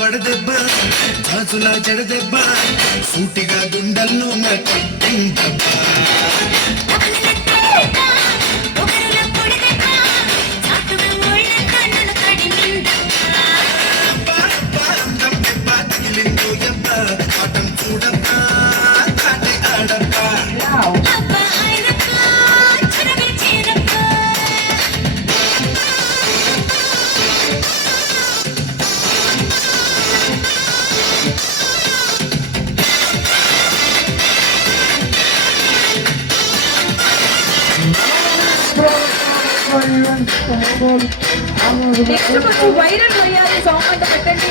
వడదెబ్బ గాజుల జడదెబ్బ సూటిగా గుండెల్లో కొట్టిందబ్బా చూడబ్బా కాటి ఆడబ్బా వైరల్ అయ్యారు సాంగ్ అంతా పెట్టండి.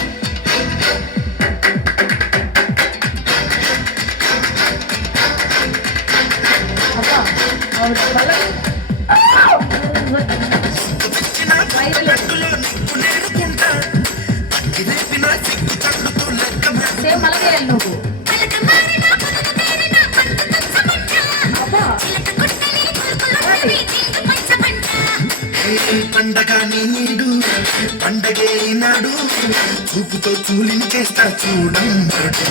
మలగేయాలి నువ్వు పండగ నీడు పండగే నాడు చూపుతో చూలించేస్తా చూడమ్మడు